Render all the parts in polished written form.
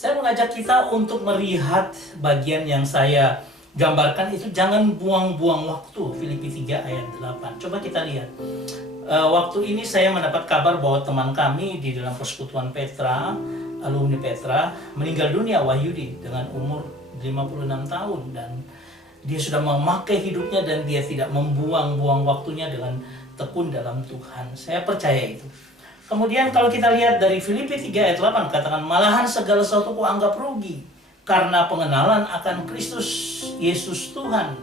Saya mengajak kita untuk melihat bagian yang saya gambarkan itu, jangan buang-buang waktu. Filipi 3 ayat 8. Coba kita lihat. Waktu ini saya mendapat kabar bahwa teman kami di dalam persekutuan Petra, alumni Petra, meninggal dunia, Wahyudi, dengan umur 56 tahun. Dan dia sudah memakai hidupnya dan dia tidak membuang-buang waktunya dengan tekun dalam Tuhan. Saya percaya itu. Kemudian kalau kita lihat dari Filipi 3 ayat 8, katakan, malahan segala sesuatu ku anggap rugi karena pengenalan akan Kristus Yesus Tuhan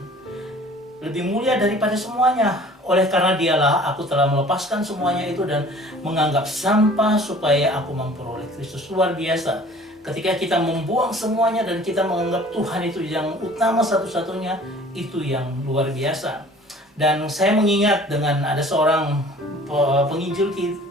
lebih mulia daripada semuanya. Oleh karena dialah aku telah melepaskan semuanya itu dan menganggap sampah supaya aku memperoleh Kristus. Luar biasa. Ketika kita membuang semuanya dan kita menganggap Tuhan itu yang utama satu-satunya, itu yang luar biasa. Dan saya mengingat dengan ada seorang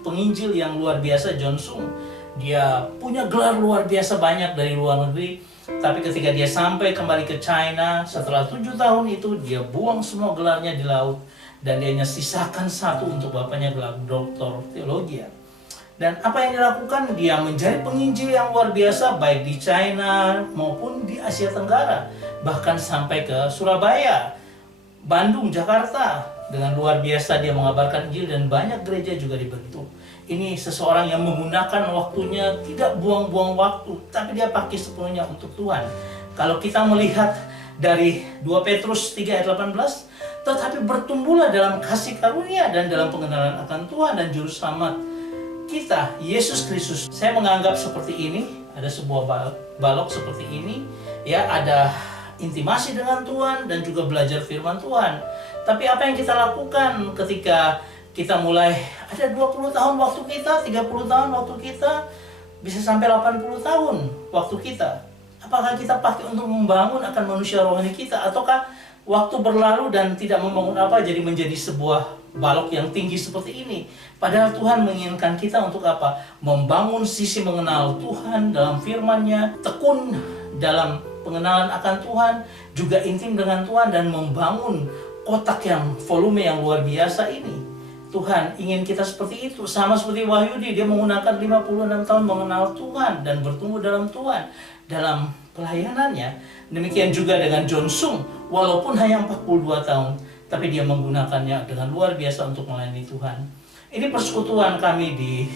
penginjil yang luar biasa, John Sung. Dia punya gelar luar biasa banyak dari luar negeri. Tapi ketika dia sampai kembali ke China, setelah 7 tahun itu, dia buang semua gelarnya di laut. Dan dia hanya sisakan satu untuk bapaknya, gelar doktor teologi. Dan apa yang dilakukan? Dia menjadi penginjil yang luar biasa, baik di China maupun di Asia Tenggara. Bahkan sampai ke Surabaya, Bandung, Jakarta. Dengan luar biasa dia mengabarkan Injil dan banyak gereja juga dibentuk. Ini seseorang yang menggunakan waktunya, tidak buang-buang waktu, tapi dia pakai sepenuhnya untuk Tuhan. Kalau kita melihat dari 2 Petrus 3 ayat 18, tetapi bertumbuhlah dalam kasih karunia dan dalam pengenalan akan Tuhan dan Juru Selamat kita, Yesus Kristus. Saya menganggap seperti ini, ada sebuah balok seperti ini, ya, ada intimasi dengan Tuhan dan juga belajar firman Tuhan. Tapi apa yang kita lakukan ketika kita mulai ada 20 tahun waktu kita, 30 tahun waktu kita, bisa sampai 80 tahun waktu kita. Apakah kita pakai untuk membangun akan manusia rohani kita, ataukah waktu berlalu dan tidak membangun apa, jadi menjadi sebuah balok yang tinggi seperti ini? Padahal Tuhan menginginkan kita untuk apa? Membangun sisi mengenal Tuhan dalam firman-Nya, tekun dalam pengenalan akan Tuhan, juga intim dengan Tuhan, dan membangun kotak yang volume yang luar biasa ini. Tuhan ingin kita seperti itu. Sama seperti Wahyudi, dia menggunakan 56 tahun mengenal Tuhan dan bertumbuh dalam Tuhan, dalam pelayanannya. Demikian juga dengan John Sung, walaupun hanya 42 tahun, tapi dia menggunakannya dengan luar biasa untuk melayani Tuhan. Ini persekutuan kami di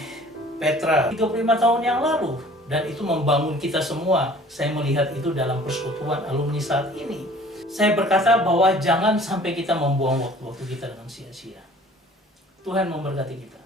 Petra 35 tahun yang lalu, dan itu membangun kita semua. Saya melihat itu dalam persekutuan alumni saat ini. Saya berkata bahwa jangan sampai kita membuang waktu-waktu kita dengan sia-sia. Tuhan memberkati kita.